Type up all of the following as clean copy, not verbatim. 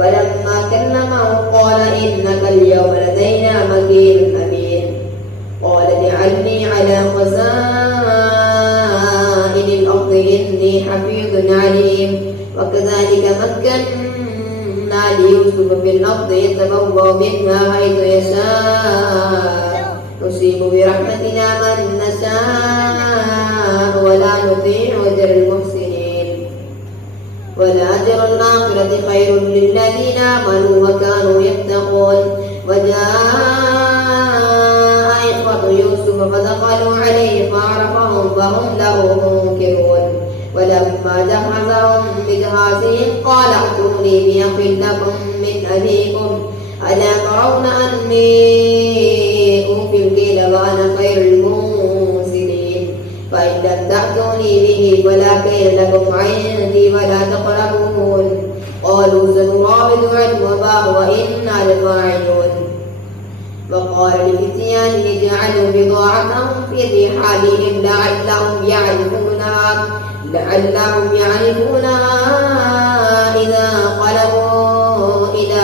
فلما كلمه قال إنك اليوم لدينا مكين أمين. قال اجعلني على خزائن الأرض إني حفيظ عليم. وكذلك مكنا ليوسف في الأرض يتبوأ منها حيث يشاء نصيب برحمتنا من نشاء ولا نطيع أجر المحسنين. ولأجر الآخرة خير للذين آمنوا وكانوا يتقون. وجاء إخوة يوسف فدخلوا عليه فعرفهم فهم له منكرون. ولما جهزهم بجهازهم قال ائتوني بأخ لكم من أبيكم ألا ترون أني أوفي الكيل وأنا خير المنزلين. فإن لم تأتوني به فلا كيل لكم عندي ولا تقربون. قالوا سنراود عنه أباه وإنا لفاعلون. وقال لفتيانه اجعلوا بضاعتهم في رحالهم لعلهم يعرفونها إذا انقلبوا إلى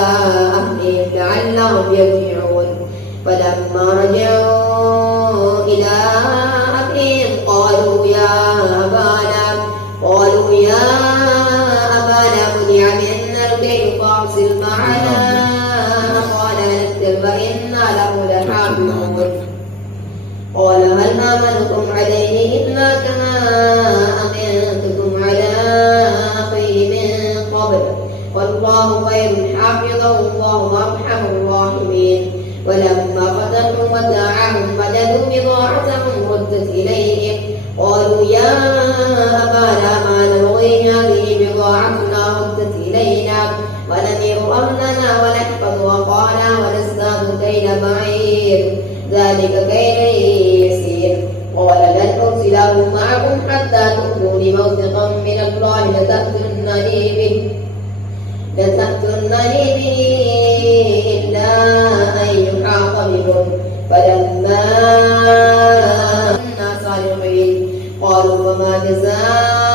أهلهم لعلهم يرجعون. فلما رجعوا إلى أبيهم قالوا يا أبانا منع منا الكيل فأرسل معنا أخانا نكتب فإنا له لحافظون. قال هل آمنكم عليه إلا كما أمنتكم على أخيه من قبل والله خير حافظا والله أرحم الراحمين. ولما فتحوا متاعهم وجدوا بضاعتهم ردت إليهم قالوا يا أبانا ما نبغي هذه بضاعتنا ردت إلينا ونمير أهلنا ونحفظ أخانا ونزداد كيل بعير ذلك كيل يسير. قال لن أرسله معكم حتى تؤتون موثقا من الله لتأتونني به إلا أن يحاط بكم فلما كنا صالحين. قالوا وما جزاء